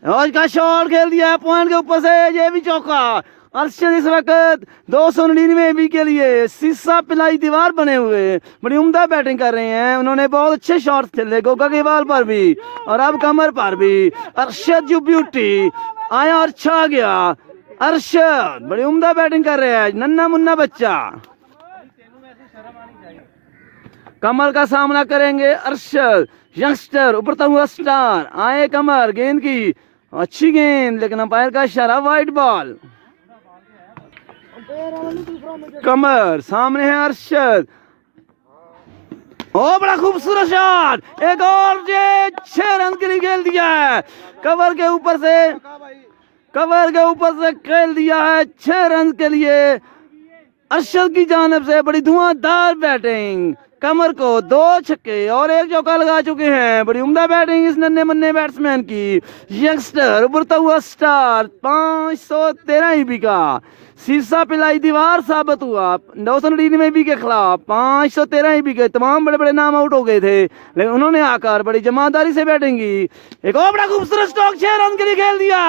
और का शॉट खेल दिया पॉइंट के ऊपर से, ये भी चौका। अरशद इस वक्त 299 EB के लिए शीशा पिलाई दीवार बने हुए, बड़ी उम्दा बैटिंग कर रहे हैं। उन्होंने बहुत अच्छे शॉट्स खेले गोगा के बॉल पर भी और अब कमर पर भी। अरशद जो ब्यूटी आया और छा गया। अरशद बड़ी उम्दा बैटिंग कर रहे हैं, नन्ना मुन्ना बच्चा। कमर का सामना करेंगे अरशद, यंगस्टर उभरता हुआ स्टार। आए कमर, गेंद की अच्छी गेंद लेकिन अंपायर का इशारा, वाइड बॉल। कमर सामने है अरशद, ओ बड़ा खूबसूरत शॉट, एक और, ये 6 रन के लिए खेल दिया है। कवर के ऊपर से खेल दिया है 6 रन के लिए। अरशद की जानिब से बड़ी धुआंधार बैटिंग, कमर को 2 छक्के और 1 चौका लगा चुके हैं। बड़ी उम्दा बैटिंग इस नन्हे मुन्ने बैट्समैन की। यंगस्टर उभरता हुआ स्टार 513 ईबी का शीर्षा पिलाई दीवार साबित हुआ 999 ईबी के खिलाफ। 513 ईबी के तमाम बड़े बड़े नाम आउट हो गए थे, लेकिन उन्होंने आकर बड़ी जमादारी से बैटिंग की। एक और बड़ा खूबसूरत स्ट्रोक 6 रन के लिए खेल दिया।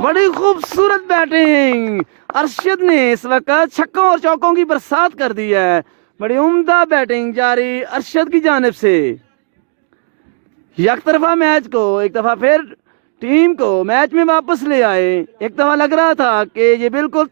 बड़ी खूबसूरत बैटिंग, अरशद ने इस वक्त छक्कों और चौकों की बरसात कर दी है। बड़ी उम्दा बैटिंग जारी अरशद की जानिब से। एक तरफा मैच को एक दफा फिर टीम को मैच में वापस ले आए। एक दफा लग रहा था कि ये बिल्कुल